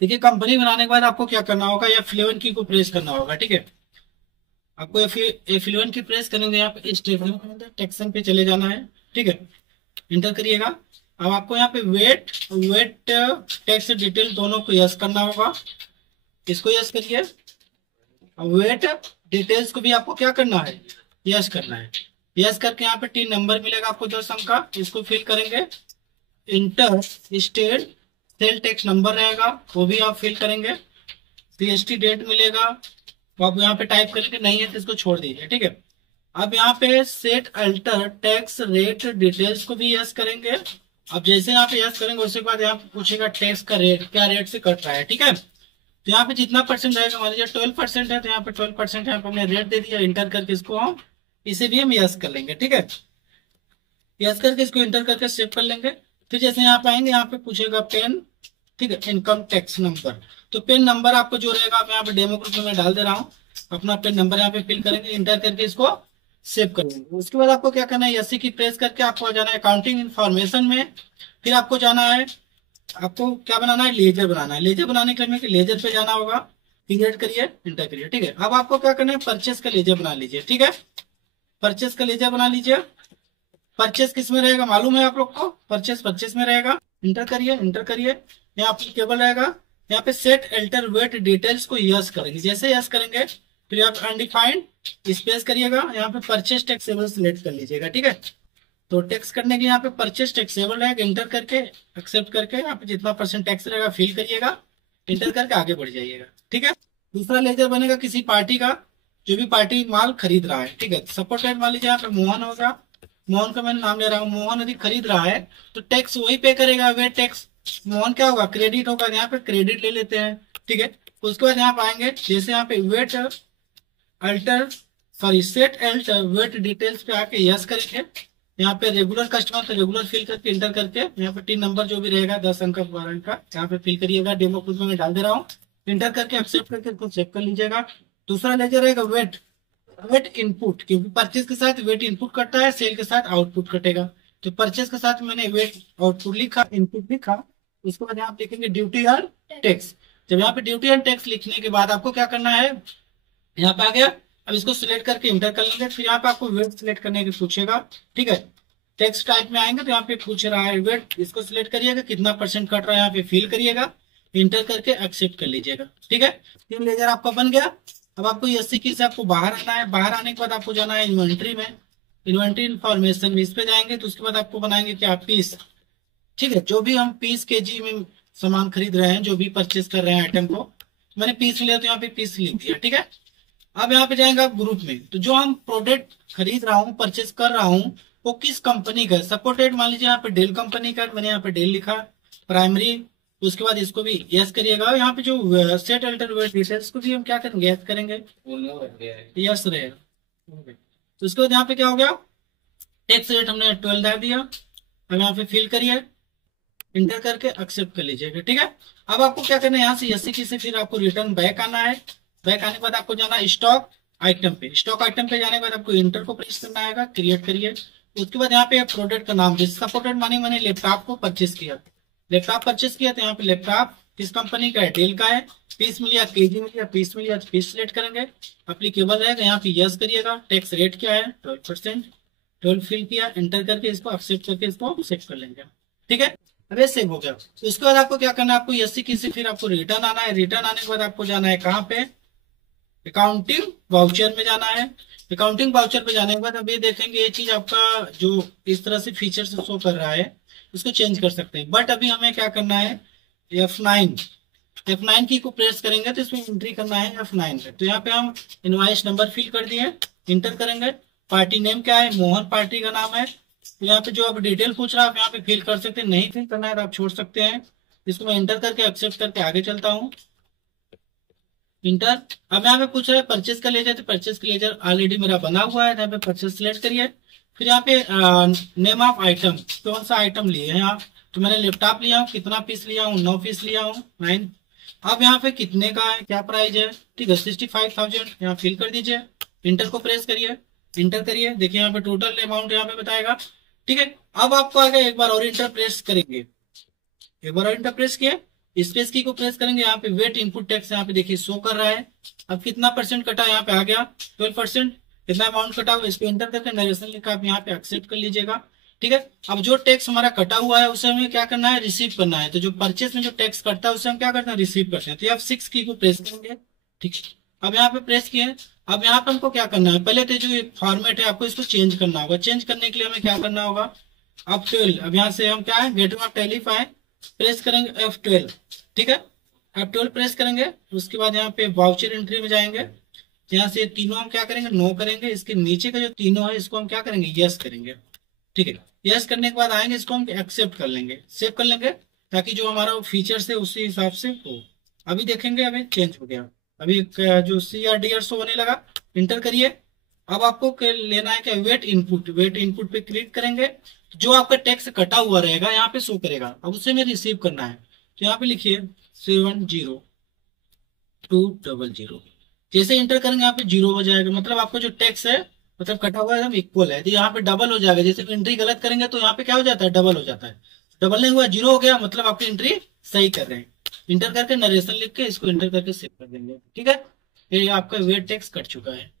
देखिए कंपनी बनाने के बाद आपको क्या करना होगा, या F11 की को प्रेस करना होगा। ठीक है, आपको F11 की प्रेस करेंगे, यहाँ पे स्टेटमेंट टेक्सन पे चले जाना है। ठीक है, इंटर करिएगा। अब आपको यहाँ पे वेट वेट टैक्स डिटेल दोनों को यस करना होगा। इसको यस करिए। वेट डिटेल्स को भी आपको क्या करना है, यस करना है। यस करके यहाँ पे 3 नंबर मिलेगा आपको 10 अंक का, इसको फिल करेंगे। Inter state sale tax number रहेगा, वो भी आप फिल करेंगे। सीएसटी डेट मिलेगा, तो आप यहाँ पे टाइप करेंगे, नहीं है तो इसको छोड़ दीजिए। ठीक है, अब यहाँ पे set alter tax rate details को भी यस करेंगे। अब जैसे यहाँ पे यस करेंगे उसके बाद यहाँ पे पूछेगा टैक्स का रेट क्या रेट से कट रहा है। ठीक है, तो यहाँ पे जितना परसेंट रहेगा, मान लीजिए 12% है, तो यहाँ पे 12% यहाँ पे हमने रेट दे दिया। इंटर करके इसको हम इसे भी हम यस कर लेंगे। ठीक है, यस करके इसको इंटर करके सेव कर लेंगे। फिर जैसे यहाँ पे आएंगे, यहाँ पे पूछेगा पेन, ठीक है, इनकम टैक्स नंबर। तो पेन नंबर आपको जो रहेगा, मैं यहाँ पे डेमो ग्रुप में डाल दे रहा हूँ। अपना पेन नंबर यहाँ पे फिल करेंगे, इंटर करके इसको सेव करेंगे। उसके बाद आपको क्या करना है, एससी की प्रेस करके आपको जाना है अकाउंटिंग इन्फॉर्मेशन में। फिर आपको जाना है, आपको क्या बनाना है, लेजर बनाना है। लेजर बनाने के लिए लेजर पे जाना होगा। क्रिएट करिए, इंटर करिए। ठीक है, अब आपको क्या करना है, परचेस का लेजर बना लीजिए। ठीक है, परचेस का लेजर बना लीजिए। परचेस किस में रहेगा मालूम है आप लोग को, परचेस परचेस में रहेगा। इंटर करिए, इंटर करिए। यहाँ एप्लीकेबल रहेगा। यहाँ पे सेट अल्टर वेट डिटेल्स को यस करेंगे। जैसे यस करेंगे फिर आप अनडिफाइंड स्पेस करिएगा, यहाँ पे परचेस टैक्सेबल सिलेक्ट कर लीजिएगा। ठीक है, तो टैक्स करने के यहाँ पे परचेस टैक्सेबल रहेगा। इंटर करके एक्सेप्ट करके यहाँ पे जितना परसेंट टैक्स रहेगा फिल करिएगा। इंटर करके आगे बढ़ जाइएगा। ठीक है, दूसरा लेजर बनेगा किसी पार्टी का, जो भी पार्टी माल खरीद रहा है। ठीक है, सपोर्टेड मान लीजिए यहाँ पे मोहन होगा। मोहन का मैंने नाम ले रहा हूँ। मोहन यदि खरीद रहा है तो टैक्स वही पे करेगा, वे टैक्स। मोहन क्या होगा, क्रेडिट होगा, यहाँ पे क्रेडिट ले लेते हैं। ठीक है, उसके बाद यहाँ पे आएंगे, जैसे यहाँ पे VAT alter sorry set alter VAT details पे आके यस करेंगे। यहाँ पे रेगुलर कस्टमर तो रेगुलर फिल करके इंटर करके यहाँ पे 3 नंबर जो भी रहेगा 10 अंक का 12 अंक का यहाँ पे फिल करिएगा। डेमो खुद में मैं डाल दे रहा हूँ। इंटर करके एक्सेप्ट करके इसको चेक कर लीजिएगा। दूसरा लेजर रहेगा वेट वेट इनपुट, क्योंकि परचेज के साथ वेट इनपुट कटता है, सेल के साथ आउटपुट कटेगा। तो परचेज के साथ मैंने वेट आउटपुट लिखा, इनपुट लिखा। उसके बाद यहाँ पे लिखेंगे ड्यूटी और टैक्स। जब यहाँ पे ड्यूटी एंड टैक्स लिखने के बाद आपको क्या करना है, यहाँ पे आ गया। अब इसको सिलेक्ट करके इंटर कर लेंगे। फिर यहाँ पे आपको वेट सिलेक्ट करने की पूछेगा। ठीक है, टेक्स्ट टाइप में आएंगे तो यहाँ पे पूछ रहा है वेट, इसको सिलेक्ट करिएगा, कितना परसेंट कट रहा है यहाँ पे फिल करिएगा। इंटर करके एक्सेप्ट कर लीजिएगा। ठीक है, 3 लेजर आपका बन गया। अब आपको एससी की से आपको बाहर आना है। बाहर आने के बाद आपको जाना है इन्वेंट्री में। इन्वेंट्री इन्फॉर्मेशन में इस पे जाएंगे तो उसके बाद आपको बनाएंगे क्या, पीस। ठीक है, जो भी हम पीस केजी में सामान खरीद रहे हैं, जो भी परचेस कर रहे हैं आइटम को, मैंने पीस लिया तो यहाँ पे पीस लिख दिया। ठीक है, अब यहाँ पे जाएंगे आप ग्रुप में, तो जो हम प्रोडक्ट खरीद रहा हूँ, परचेस कर रहा हूँ, वो किस कंपनी का है। सपोर्टेड मान लीजिए यहाँ पे डेल कंपनी का, मैंने यहाँ पे डेल लिखा प्राइमरी। उसके बाद इसको भी यस करिएगा। यहाँ पे जो सेट अल्टर वेट डिटेल्स को भी हम क्या करेंगे, यस करेंगे। यस रहेगा। तो उसके बाद यहाँ पे क्या हो गया, टैक्स रेट हमने 12 डाल दिया। अब यहाँ पे फिल करिए, इंटर करके एक्सेप्ट कर लीजिएगा। ठीक है, अब आपको क्या करना है, यहाँ से एससी की से फिर आपको रिटर्न बैक आना है। बैक आने के बाद आपको जाना है स्टॉक आइटम पे। स्टॉक आइटम पे जाने के बाद आपको इंटर को प्रेस करना है, क्रिएट करिए। उसके बाद यहाँ पे प्रोडक्ट का नाम, जैसे सपोर्टेड मानी मैंने लैपटॉप को परचेस किया। लैपटॉप परचेस किया तो यहाँ पे लैपटॉप किस कंपनी का है, डेल का है। पीस मिल लिया, केजी मिल लिया, पीस मिल लिया, पीस सिलेक्ट करेंगे। अप्लीकेबल रहेगा, यहाँ पे यस करिएगा। टैक्स रेट क्या है, 12%। 12 फिल किया, एंटर करके इसको एक्सेप्ट करके इसको सेव कर लेंगे। ठीक है, अब ये सेव हो गया। तो इसके बाद आपको क्या करना है, आपको एससी की से फिर आपको रिटर्न आना है। रिटर्न आने के बाद आपको जाना है कहाँ पे, अकाउंटिंग वाउचर में जाना है। अकाउंटिंग वाउचर पे जाने के बाद अब ये देखेंगे, ये चीज आपका जो इस तरह से फीचर से शो कर रहा है, उसको चेंज कर सकते हैं। बट अभी हमें क्या करना है, F9 F9 की को प्रेस करेंगे तो इसमें एंट्री करना है F9 पे। तो यहाँ पे हम इनवाइस नंबर फिल कर दिए, इंटर करेंगे। पार्टी नेम क्या है, मोहन पार्टी का नाम है। तो यहाँ पे जो आप डिटेल पूछ रहा है आप यहाँ पे फिल कर सकते हैं, नहीं फिल करना है तो आप छोड़ सकते हैं। इसको मैं इंटर करके एक्सेप्ट करके आगे चलता हूँ। इंटर। अब यहाँ पे पूछ रहा है परचेज का लेजर, तो परचेज का लेजर ऑलरेडी मेरा बना हुआ है। यहाँ पे परचेज सिलेक्ट करिए। फिर यहाँ पे नेम ऑफ आइटम, कौन सा आइटम लिए हैं आप, तो मैंने लैपटॉप लिया हूँ। कितना पीस लिया हूँ, 9 पीस लिया हूँ, 9। अब यहाँ पे कितने का है, क्या प्राइस है, ठीक है, 65,000 यहाँ फिल कर दीजिए। इंटर को प्रेस करिए, इंटर करिए। देखिए यहाँ पे टोटल अमाउंट यहाँ पे बताएगा। ठीक है, अब आपको आगे एक बार और इंटर प्रेस करेंगे। एक बार और इंटर प्रेस किए, स्पेस की को प्रेस करेंगे, यहाँ पे वेट इनपुट टैक्स यहाँ पे देखिए शो कर रहा है। अब कितना परसेंट कटा, यहाँ पे आ गया 12%। कितना अमाउंट कटा हुआ, इसको एंटर करके नरेशन लिखा आप यहाँ पे एक्सेप्ट कर लीजिएगा। ठीक है, अब जो टैक्स हमारा कटा हुआ है उसे हमें क्या करना है, रिसीव करना है। तो जो परचेस में जो टैक्स कटता है उसे हम क्या करते हैं, रिसीव करते हैं। तो आप 6 की को प्रेस करेंगे। ठीक है, अब यहाँ पे प्रेस किए। अब यहाँ पे हमको क्या करना है, पहले तो जो फॉर्मेट है आपको इसको चेंज करना होगा। चेंज करने के लिए हमें क्या करना होगा, अब 12, अब यहाँ से हम क्या है, गेटवे ऑफ टैरिफ आए, प्रेस करेंगे F12। ठीक है, F12 प्रेस करेंगे। उसके बाद यहाँ पे वाउचर एंट्री में जाएंगे। यहाँ से तीनों हम क्या करेंगे, नो करेंगे। इसके नीचे का जो तीनों है इसको हम क्या करेंगे, यस करेंगे। ठीक है, यस करने के बाद आएंगे, इसको हम एक्सेप्ट कर लेंगे, सेव कर लेंगे, ताकि जो हमारा फीचर्स है उसी हिसाब से हो। अभी देखेंगे अभी चेंज हो गया। अभी जो CRDR शो होने लगा, इंटर करिए। अब आपको लेना है क्या, वेट इनपुट। वेट इनपुट पे क्लिक करेंगे, जो आपका टैक्स कटा हुआ रहेगा यहाँ पे शो करेगा। अब उसे हमें रिसीव करना है, तो यहाँ पे लिखिए 70200। जैसे इंटर करेंगे यहाँ पे 0 हो जाएगा, मतलब आपको जो टैक्स है मतलब कटा हुआ है इक्वल है। तो यहाँ पे डबल हो जाएगा, जैसे एंट्री गलत करेंगे तो यहाँ पे क्या हो जाता है, डबल हो जाता है। डबल नहीं हुआ, 0 हो गया, मतलब आपकी एंट्री सही कर रहे हैं। इंटर करके नरेशन लिख के इसको इंटर करके सेव कर देंगे। ठीक है, ये आपका वेट टैक्स कट चुका है।